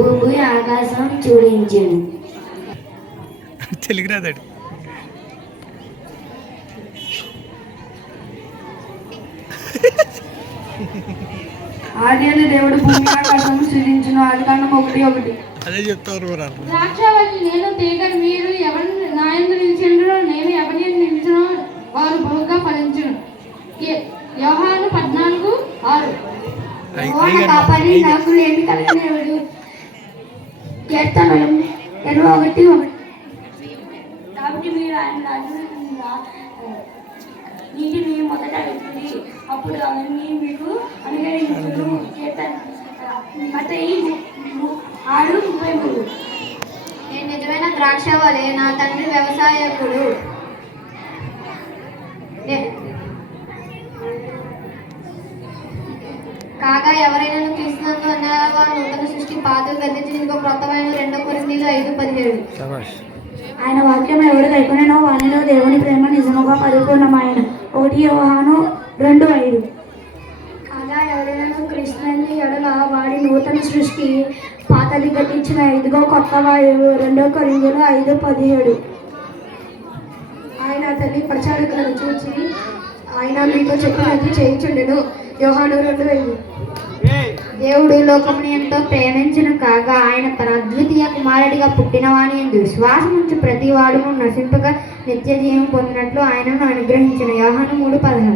భూమి ఆకాశం చూడించెను. తెలుగురాదాడు. ఆదిని దేవుడు భూమి ఆకాశం సృజించును. ఆదికాండం 1:1. అదే చెప్తారు. ద్రాక్షవల్లి నేను, తీగలు మీరు ఎవరిని నాయందు నిలిచిండ్రో నేను ఎవరిని నిలిచినో వారు బహుగా ఫలించును. యోహాను 14:6. కాపాడి నాకు ఏమి కలగలేడు. కీర్తనలు 21:1. కాబట్టి మీరు ఆయన నీటిని మొదట వెతికి అప్పుడు అవన్నీ మీకు అనుగ్రహించును. మత్తయి 6:33. నేను నిజమైన ద్రాక్షవల్లి, నా తండ్రి వ్యవసాయకుడు. కాగా ఎవరైనా క్రీస్తునందు అన్నవారు నూతన సృష్టి, పాతలు గతించి ఇంకో క్రొత్తమైన 2 కొరింథీయులు 5:17. ఆయన వాక్యం ఎవరు కైకొనెనో వానిలో దేవుని ప్రేమ నిజముగా పరిపూర్ణమైన. 1 యోహాను 2:5. కాగా ఎవరైనా క్రీస్తునందు ఎడల వాడి నూతన సృష్టి, పాతలు గతించిన ఇదిగో కొత్త వాయువు. 2 కొరింథీయులు 5:17. ఆయన తల్లి ప్రచారకులను చూచి ఆయన మీతో చెప్పినది చేయించుండెను. యోహాను 2:5. దేవుడు లోకమును ఎంతో ప్రేమించును కాగా ఆయన తన అద్వితీయ కుమారుడిగా పుట్టిన వాని యందు విశ్వాసం ఉంచి ప్రతి వాడును నశింపక నిత్య జీవం పొందినట్లు ఆయనను అనుగ్రహించిన. యోహాను 3:16.